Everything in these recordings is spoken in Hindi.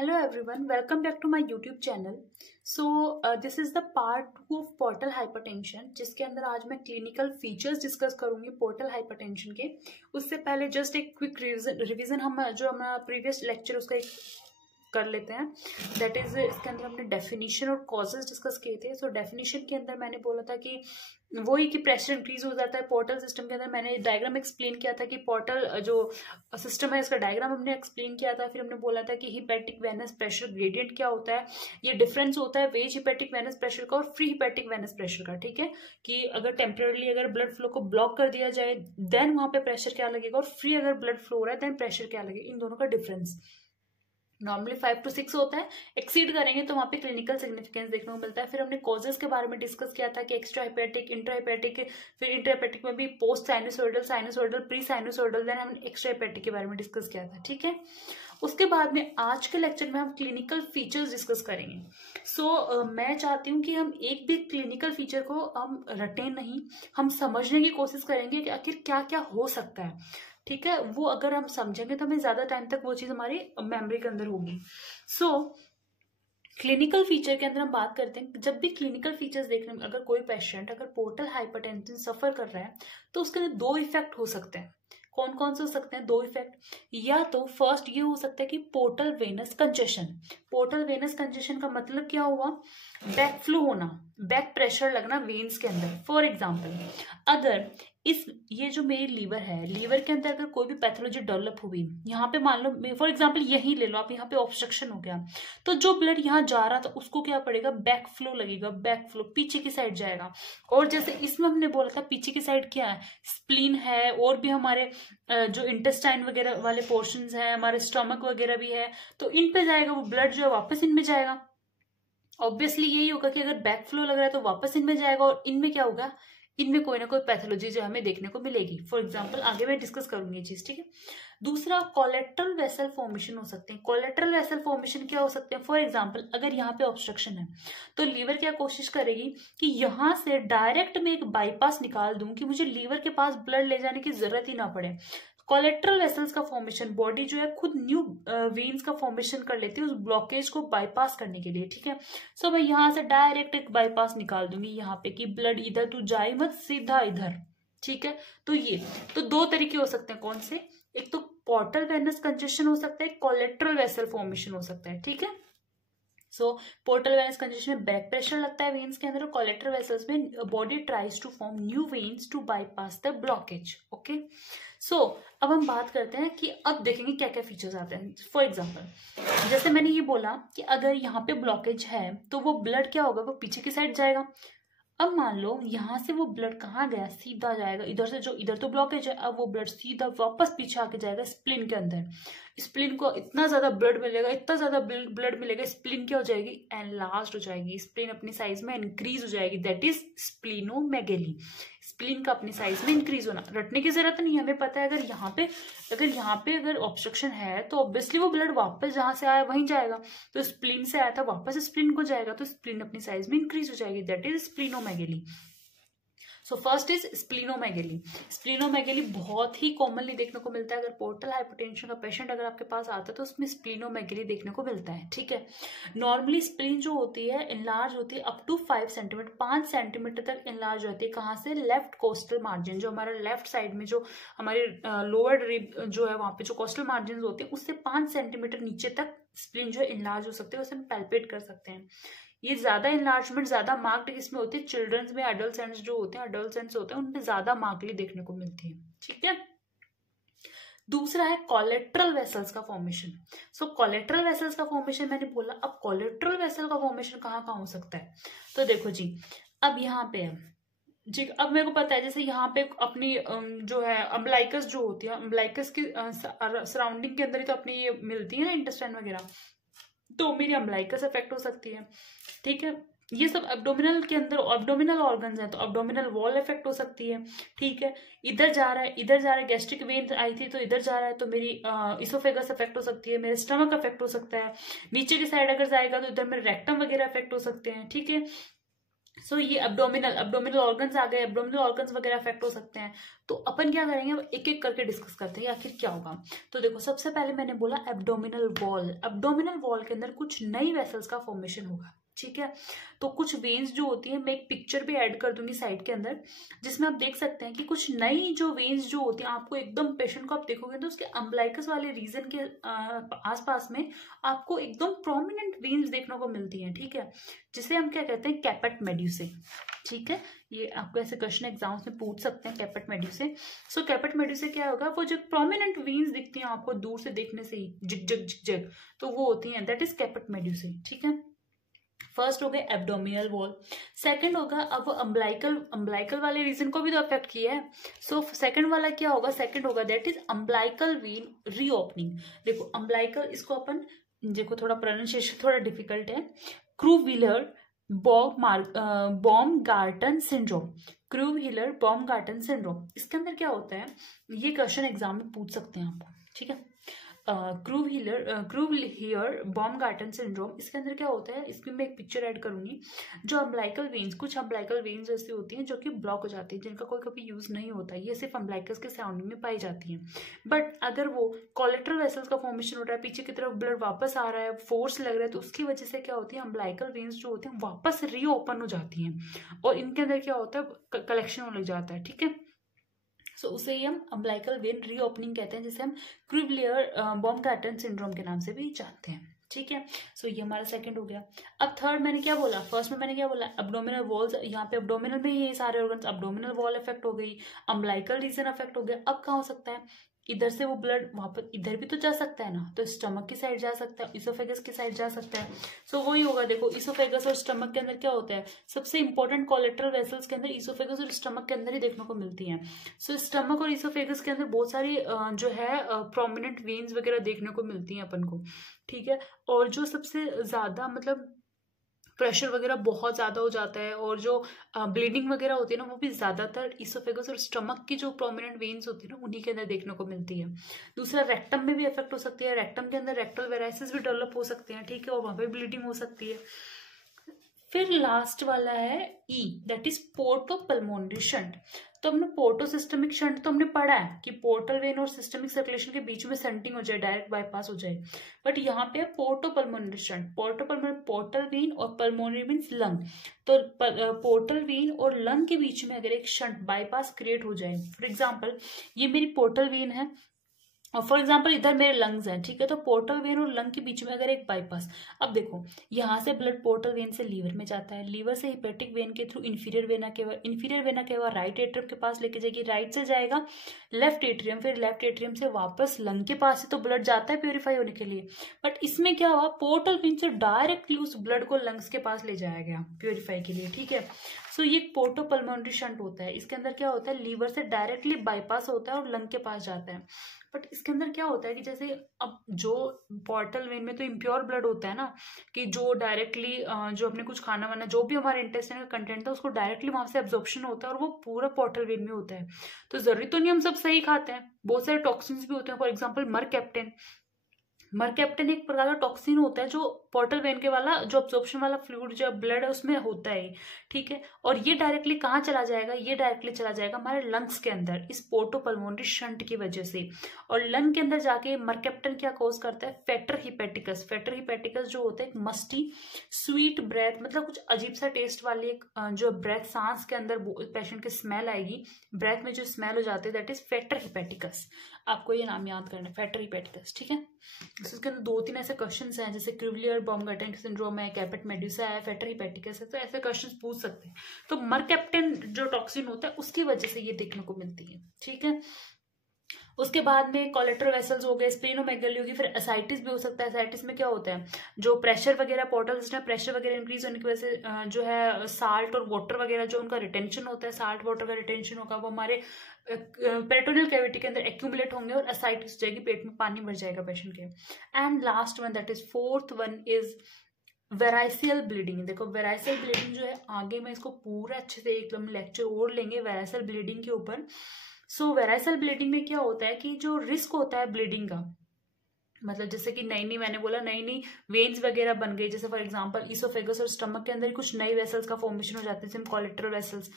Hello everyone, welcome back to my YouTube channel. This is the part 2 of portal hypertension, जिसके अंदर आज मैं क्लिनिकल फीचर्स डिस्कस करूंगी पोर्टल हाइपरटेंशन के। उससे पहले जस्ट एक क्विक रिवीजन हम जो हमारा प्रीवियस लेक्चर उसका एक कर लेते हैं। दैट इज इसके अंदर हमने डेफिनेशन और कॉजेज डिस्कस किए थे। सो डेफिनेशन के अंदर मैंने बोला था कि वही कि प्रेशर इंक्रीज हो जाता है पोर्टल सिस्टम के अंदर। मैंने डायग्राम एक्सप्लेन किया था कि पोर्टल जो सिस्टम है इसका डायग्राम हमने एक्सप्लेन किया था। फिर हमने बोला था कि हिपैटिक वेनस प्रेशर ग्रेडियंट क्या होता है, ये डिफरेंस होता है वेज हिपैटिक वेनस प्रेशर का और फ्री हिपैटिक वेनस प्रेशर का। ठीक है, कि अगर टेम्पररी अगर ब्लड फ्लो को ब्लॉक कर दिया जाए देन वहां पे प्रेशर क्या लगेगा, और फ्री अगर ब्लड फ्लो हो रहा है देन प्रेशर क्या लगेगा, इन दोनों का डिफरेंस नॉर्मली 5 to 6 होता है। एक्सीड करेंगे तो वहां पे क्लिनिकल सिग्निफिकेंस देखने को मिलता है। फिर हमने कॉजेस के बारे में डिस्कस किया था कि एक्स्ट्रा हिपैटिक, इंट्रा हिपैटिक, फिर इंट्रा हिपैटिक में भी post sinusoidal, sinusoidal, pre sinusoidal, then हमने एक्स्ट्रा हिपैटिक के बारे में डिस्कस किया था। ठीक है, उसके बाद में आज के लेक्चर में हम क्लिनिकल फीचर्स डिस्कस करेंगे। मैं चाहती हूँ कि हम एक भी क्लिनिकल फीचर को हम रटें नहीं, हम समझने की कोशिश करेंगे कि आखिर क्या क्या हो सकता है। ठीक है, वो अगर हम समझेंगे तो हमें ज्यादा टाइम तक वो चीज हमारी मेमोरी के अंदर होगी। क्लिनिकल फीचर के अंदर हम बात करते हैं। जब भी क्लिनिकल फीचर्स देखने में अगर कोई पेशेंट अगर पोर्टल हाइपरटेंशन सफर कर रहा है तो उसके अंदर दो इफेक्ट हो सकते हैं। कौन कौन से हो सकते हैं दो इफेक्ट? या तो फर्स्ट ये हो सकता है कि portal venous congestion. Portal venous congestion का मतलब क्या हुआ? बैक फ्लो होना, बैक प्रेशर लगना वेन्स के अंदर। फॉर एग्जाम्पल, अगर ये जो मेरी लीवर है, लीवर के अंदर अगर कोई भी पैथोलॉजी डेवलप हुई, यहाँ पे मान लो फॉर एग्जाम्पल यही ले लो आप, यहाँ पे ऑब्स्ट्रक्शन हो गया तो जो ब्लड यहाँ जा रहा था उसको क्या पड़ेगा? बैक फ्लो लगेगा, बैक फ्लो पीछे की साइड जाएगा। और जैसे इसमें हमने बोला था पीछे की साइड क्या है, स्प्लीन है, और भी हमारे जो इंटेस्टाइन वगैरह वाले पोर्शंस है, हमारे स्टमक वगैरह भी है, तो इन पे जाएगा वो ब्लड जो है वापस इनमें जाएगा। ऑब्वियसली यही होगा कि अगर बैक फ्लो लग रहा है तो वापस इनमें जाएगा, और इनमें क्या होगा? इनमें कोई ना कोई पैथोलॉजी जो हमें देखने को मिलेगी। फॉर एग्जांपल आगे मैं डिस्कस करूंगी ये चीज। ठीक है, दूसरा कोलेट्रल वेसल फॉर्मेशन हो सकते हैं। कोलेट्रल वेसल फॉर्मेशन क्या हो सकते हैं? फॉर एग्जांपल अगर यहाँ पे ऑब्स्ट्रक्शन है तो लीवर क्या कोशिश करेगी कि यहाँ से डायरेक्ट में एक बाईपास निकाल दूं कि मुझे लीवर के पास ब्लड ले जाने की जरूरत ही ना पड़े। कोलेट्रल वेसल्स का फॉर्मेशन, बॉडी जो है खुद न्यू वेन्स का फॉर्मेशन कर लेती है उस ब्लॉकेज को बाईपास करने के लिए। ठीक है, सो मैं यहाँ से डायरेक्ट एक बाईपास निकाल दूंगी यहाँ पे कि ब्लड इधर तो जाए मत, सीधा इधर। ठीक है, तो ये तो दो तरीके हो सकते हैं। कौन से? एक तो पोर्टल वेनस कंजेशन हो सकता है, कोलेट्रल वेसल फॉर्मेशन हो सकता है। ठीक है, पोर्टल वेनस कंजेशन में बैक प्रेशर लगता है वेन्स के अंदर, और कोलेट्रल वेसल्स में body tries to form new veins to bypass the blockage. Okay, अब हम बात करते हैं कि अब देखेंगे क्या क्या फीचर्स आते हैं। फॉर एग्जाम्पल जैसे मैंने ये बोला कि अगर यहाँ पे ब्लॉकेज है तो वो ब्लड क्या होगा? वो पीछे की साइड जाएगा। अब मान लो यहाँ से वो ब्लड कहाँ गया? सीधा जाएगा इधर से, जो इधर तो ब्लॉकेज है, अब वो ब्लड सीधा वापस पीछे आके जाएगा स्प्लीन के अंदर। स्प्लीन को इतना ज्यादा ब्लड मिलेगा, इतना ज्यादा ब्लड मिलेगा, स्प्लीन क्या हो जाएगी? एनलार्ज्ड हो जाएगी। स्प्लीन अपनी साइज में इंक्रीज हो जाएगी, दैट इज स्प्लीनोमेगेली। स्प्लीन का अपनी साइज में इंक्रीज होना, रटने की जरूरत नहीं है, हमें पता है अगर अगर ऑब्स्ट्रक्शन है तो ऑब्वियसली वो ब्लड वापस जहां से आया वहीं जाएगा। तो स्प्लीन से आया था वापस स्प्लीन को जाएगा, तो स्प्लीन अपनी साइज में इंक्रीज हो जाएगी, that is splenomegaly. So first is splenomegaly. Splenomegaly बहुत ही कॉमनली देखने को मिलता है। अगर पोर्टल हाइपरटेंशन का पेशेंट अगर आपके पास आता है तो उसमें स्प्लीनोमेगेली देखने को मिलता है। ठीक है, नॉर्मली स्प्लीन जो होती है इनलार्ज होती है अप टू 5 सेंटीमीटर, 5 सेंटीमीटर तक इनलार्ज होती है। कहाँ से? लेफ्ट कोस्टल मार्जिन, जो हमारा लेफ्ट साइड में जो हमारे लोअर रिब जो है वहां पे जो कोस्टल मार्जिन होते हैं उससे 5 सेंटीमीटर नीचे तक स्प्लीन जो है इनलार्ज हो सकते हैं, उसे हम पैल्पेट कर सकते हैं। ये ज्यादा इनलार्जमेंट ज्यादा मार्क्ड किसमें होती है? चिल्ड्रंस में एडोलसेंट्स जो होते हैं, एडोलसेंट्स होते हैं उनमें ज्यादा मार्कली देखने को मिलती है। ठीक है, दूसरा है कोलेट्रल वेसल्स का फॉर्मेशन। कोलेट्रल वेसल्स का फॉर्मेशन मैंने बोला। अब कोलेट्रल वेसल का फॉर्मेशन कहाँ कहाँ हो सकता है? तो देखो जी, अब यहाँ पे है जी, अब मेरे को पता है जैसे यहाँ पे अपनी जो है अम्बलाइकस जो होती है, अम्बलाइकस की सराउंडिंग के अंदर ही तो अपनी ये मिलती है ना इंटेस्टाइन वगैरह, तो मेरी अम्बलाइकस अफेक्ट हो सकती है। ठीक है, ये सब एब्डोमिनल के अंदर एब्डोमिनल ऑर्गन्स हैं तो एब्डोमिनल वॉल इफेक्ट हो सकती है। ठीक है, इधर जा रहा है, इधर जा रहा है, गैस्ट्रिक वेन आई थी तो इधर जा रहा है तो मेरी इसोफेगस अफेक्ट हो सकती है, मेरे स्टमक अफेक्ट हो सकता है। नीचे की साइड अगर जाएगा तो इधर मेरे रेक्टम वगैरह अफेक्ट हो सकते हैं। ठीक है, सो ये एब्डोमिनल ऑर्गन्स आ गए, एब्डोमिनल ऑर्गन्स वगैरह अफेक्ट हो सकते हैं। तो अपन क्या करेंगे, एक एक करके डिस्कस करते हैं आखिर क्या होगा। तो देखो, सबसे पहले मैंने बोला एब्डोमिनल वॉल। एब्डोमिनल वॉल के अंदर कुछ नई वेसल्स का फॉर्मेशन होगा, ठीक है। तो कुछ वेन्स जो होती है, मैं एक पिक्चर भी ऐड कर दूंगी साइड के अंदर, जिसमें आप देख सकते हैं कि कुछ नई जो वेन्स जो होती हैं, आपको एकदम पेशेंट को आप देखोगे तो उसके अम्बलाइकस वाले रीजन के आसपास में आपको एकदम प्रोमिनेंट वेन्स देखने को मिलती हैं, ठीक है, जिसे हम क्या कहते हैं, कैपेट मेड्यूसे, ठीक है। ये आपको ऐसे क्वेश्चन एग्जाम्स में पूछ सकते हैं, कैपेट मेड्यूसे। सो कैपेट मेड्यूसे क्या होगा, वो जो प्रोमिनेंट वेन्स दिखती हैं आपको दूर से देखने से ही, जिग जग, तो वो होती हैं, दैट इज कैपेट मेड्यूसे, ठीक है। फर्स्ट हो गया एब्डोमिनल वॉल। सेकंड होगा, अब अम्बलाइकल वाले रीजन को भी तो अफेक्ट किया है। सो सेकंड वाला क्या होगा, सेकंड होगा that is umbilical when reopening. देखो अम्बलाइकल, इसको अपन देखो, थोड़ा प्रोनाउंसिएशन थोड़ा डिफिकल्ट है, क्रूविलर बॉम-गार्टन सिंड्रोम। क्रूविलर बॉम-गार्टन सिंड्रोम, इसके अंदर क्या होता है, ये क्वेश्चन एग्जाम में पूछ सकते हैं आपको, ठीक है। क्रूविलियर बॉम-गार्टन सिंड्रोम, इसके अंदर क्या होता है, इसमें मैं एक पिक्चर ऐड करूंगी। जो अम्बलाइकल वेन्स, कुछ अम्बलाइकल वेन्स ऐसी होती हैं जो कि ब्लॉक हो जाती है, जिनका कोई कभी यूज नहीं होता, ये सिर्फ अम्बलाइकस के सराउंडिंग में पाई जाती हैं। बट अगर वो कोलेटरल वेसल्स का फॉर्मेशन हो रहा है, पीछे की तरफ ब्लड वापस आ रहा है, फोर्स लग रहा है, तो उसकी वजह से क्या होती है, अम्बलाइकल वेन्स जो होती हैं वापस रीओपन हो जाती हैं और इनके अंदर क्या होता है, कलेक्शन होने लग जाता है, ठीक है। सो उसे ही हम अम्बलाइकल वेन रीओपनिंग कहते हैं, जिसे हम क्रूविलियर बॉम-गार्टन सिंड्रोम के नाम से भी जानते हैं, ठीक है। सो ये हमारा सेकंड हो गया। अब थर्ड मैंने क्या बोला, फर्स्ट में मैंने क्या बोला, एब्डोमिनल वॉल्स, यहाँ पे एब्डोमिनल में ये सारे ऑर्गन्स, एब्डोमिनल वॉल इफेक्ट हो गई, अम्बलाइकल रीजन इफेक्ट हो गया। अब कहाँ हो सकता है, इधर से वो ब्लड वापस इधर भी तो जा सकता है ना, तो स्टमक की साइड जा सकता है, इसोफेगस की साइड जा सकता है। सो वही होगा, देखो इसोफेगस और स्टमक के अंदर क्या होता है, सबसे इंपॉर्टेंट कोलेटरल वेसल्स के अंदर इसोफेगस और स्टमक के अंदर ही देखने को मिलती हैं। सो स्टमक और इसोफेगस के अंदर बहुत सारी जो है प्रोमिनेंट वेन्स वगैरह देखने को मिलती हैं अपन को, ठीक है। और जो सबसे ज्यादा मतलब प्रेशर वगैरह बहुत ज़्यादा हो जाता है और जो ब्लीडिंग वगैरह होती है ना, वो भी ज़्यादातर इसोफेगस और स्टमक की जो प्रोमिनेंट वेन्स होती है ना, उन्हीं के अंदर देखने को मिलती है। दूसरा, रेक्टम में भी इफेक्ट हो सकती है, रेक्टम के अंदर रेक्टल वेराइसिस भी डेवलप हो सकते हैं, ठीक है, और वहाँ पे ब्लीडिंग हो सकती है। फिर लास्ट वाला है E, that is porto pulmonary shunt. तो हमने पोर्टो सिस्टमिक शंट तो हमने पढ़ा है कि पोर्टल वेन और सिस्टमिक सर्कुलेशन के बीच में शंटिंग हो जाए, डायरेक्ट बाईपास हो जाए, बट यहाँ पे porto pulmonary shunt. Porto pulmonary, portal vein और पल्मोनरी मीन्स लंग, तो पोर्टल वेन और लंग के बीच में अगर एक शंट बाईपास क्रिएट हो जाए, फॉर एग्जाम्पल ये मेरी पोर्टल वेन है और फॉर एग्जाम्पल इधर मेरे लंग्स हैं, ठीक है, तो पोर्टल वेन और लंग के बीच में अगर एक बाईपास, अब देखो यहाँ से ब्लड पोर्टल वेन से लीवर में जाता है, लीवर से हिपेटिक वेन के थ्रू इंफीरियर वेना के बाद राइट एट्रियम के पास लेके जाएगी, राइट से जाएगा लेफ्ट एट्रियम, फिर लेफ्ट एट्रियम से वापस लंग के पास ही तो ब्लड जाता है प्योरीफाई होने के लिए। बट इसमें क्या हुआ, पोर्टल वेन से डायरेक्टली उस ब्लड को लंग्स के पास ले जाया गया प्योरीफाई के लिए, ठीक है। सो ये पोर्टो पल्मोनरी शंट होता है, इसके अंदर क्या होता है, लीवर से डायरेक्टली बाईपास होता है और लंग के पास जाता है। बट इसके अंदर क्या होता है कि जैसे अब जो पोर्टल वेन में तो इम्प्योर ब्लड होता है ना, कि जो डायरेक्टली जो अपने कुछ खाना वाना जो भी हमारे इंटेस्टाइन का कंटेंट था उसको डायरेक्टली वहां से एब्जॉर्प्शन होता है और वो पूरा पोर्टल वेन में होता है। तो जरूरी तो नहीं हम सब सही खाते हैं, बहुत सारे टॉक्सिन्स भी होते हैं, फॉर एग्जाम्पल मरकेप्टेन एक प्रकार का टॉक्सिन होता है जो पोर्टल वेन के वाला जो अब्जॉर्प्शन वाला फ्लूइड जो ब्लड है उसमें होता है, ठीक है। और ये डायरेक्टली कहाँ चला जाएगा, ये डायरेक्टली चला जाएगा हमारे लंग्स के अंदर इस पोर्टो पल्मोनरी शंट की वजह से। और लंग के अंदर जाके मरकेप्टेन क्या कॉज करता है, फेटर हिपेटिकस। फेटर हिपेटिकस जो होता है एक मस्टी स्वीट ब्रेथ, मतलब कुछ अजीब सा टेस्ट वाली एक जो ब्रेथ, सांस के अंदर पेशेंट की स्मेल आएगी, ब्रेथ में जो स्मेल हो जाती है, दैट इज फेटर हिपेटिकस। आपको ये नाम याद करना है, फेटर हिपेटिकस, ठीक है। इसके अंदर 2-3 ऐसे क्वेश्चंस हैं, जैसे क्रूविलियर बॉम-गार्टन सिंड्रोम है, कैपेट मेड्यूसा है, फेटर हिपेटिकस है, तो ऐसे क्वेश्चंस पूछ सकते हैं। तो मरकेप्टेन जो टॉक्सिन होता है उसकी वजह से ये देखने को मिलती है, ठीक है। उसके बाद में कोलेटरल वेसल्स हो गए, स्प्लेनोमेगाली होगी, फिर एसाइटिस भी हो सकता है। एसाइटिस में क्या होता है, जो प्रेशर वगैरह पोर्टल सिस्टम प्रेशर वगैरह इंक्रीज होने की वजह से जो है साल्ट और वाटर वगैरह जो उनका रिटेंशन होता है, साल्ट वाटर का रिटेंशन होगा, वो हमारे पेरिटोनियल कैविटी के अंदर एक्यूमुलेट होंगे और एसाइटिस हो जाएगी, पेट में पानी भर जाएगा पेशेंट के। And last one, that is fourth one is variceal bleeding. देखो वेराइसियल ब्लीडिंग जो है, आगे मैं इसको पूरा अच्छे से एक लेक्चर और लेंगे वेराइसियल ब्लीडिंग के ऊपर। सो वेराइसियल ब्लीडिंग में क्या होता है कि जो रिस्क होता है ब्लीडिंग का, मतलब जैसे कि नई नई, मैंने बोला नई नई वेन्स वगैरह बन गई, जैसे फॉर एग्जांपल इसोफेगस और स्टमक के अंदर कुछ नई वेसल्स का फॉर्मेशन हो जाते हैं, जैसे कोलेट्रल वेसल्स,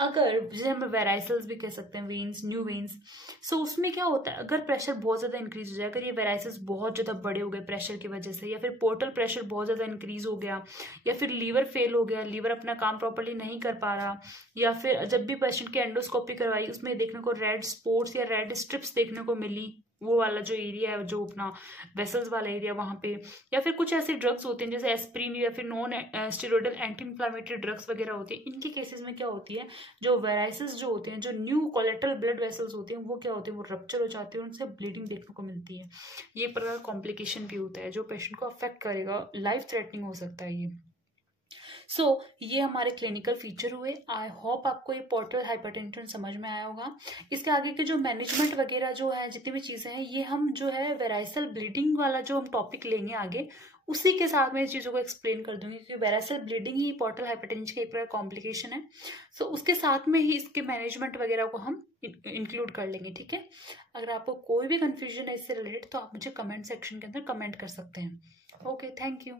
अगर जिसे हम वेराइसल्स भी कह सकते हैं, वेन्स, न्यू वेन्स। सो उसमें क्या होता है, अगर प्रेशर बहुत ज्यादा इंक्रीज हो जाए, अगर ये वेराइसल्स बहुत ज्यादा बड़े हो गए प्रेशर की वजह से, या फिर पोर्टल प्रेशर बहुत ज्यादा इंक्रीज हो गया, या फिर लीवर फेल हो गया, लीवर अपना काम प्रॉपर्ली नहीं कर पा रहा, या फिर जब भी पेशेंट की एंडोस्कोपी करवाई उसमें देखने को रेड स्पॉट्स या रेड स्ट्रिप्स देखने को मिली, वो वाला जो एरिया है, जो अपना वेसल्स वाला एरिया वहां पे, या फिर कुछ ऐसे ड्रग्स होते हैं जैसे एस्प्रिन या फिर non steroidal anti inflammatory drugs वगैरह होती है, इनके केसेस में क्या होती है, जो वेराइसल्स जो होते हैं, जो न्यू कोलेटरल ब्लड वेसल्स होते हैं, वो क्या होते हैं, वो रप्चर हो जाते हैं, उनसे ब्लीडिंग देखने को मिलती है। ये प्रकार कॉम्प्लिकेशन भी होता है जो पेशेंट को अफेक्ट करेगा, लाइफ थ्रेटनिंग हो सकता है ये। ये हमारे क्लिनिकल फीचर हुए। आई होप आपको ये पोर्टल हाइपरटेंशन समझ में आया होगा। इसके आगे के जो मैनेजमेंट वगैरह जो है, जितनी भी चीजें हैं, ये हम जो है वेराइसल ब्लीडिंग वाला जो हम टॉपिक लेंगे आगे, उसी के साथ में इस चीजों को एक्सप्लेन कर दूंगी, क्योंकि वेराइसल ब्लीडिंग ही पोर्टल हाइपरटेंशन का एक प्रकार कॉम्प्लिकेशन है। उसके साथ में ही इसके मैनेजमेंट वगैरह को हम इंक्लूड कर लेंगे, ठीक है। अगर आपको कोई भी कंफ्यूजन है इससे रिलेटेड तो आप मुझे कमेंट सेक्शन के अंदर कमेंट कर सकते हैं। Okay, thank you.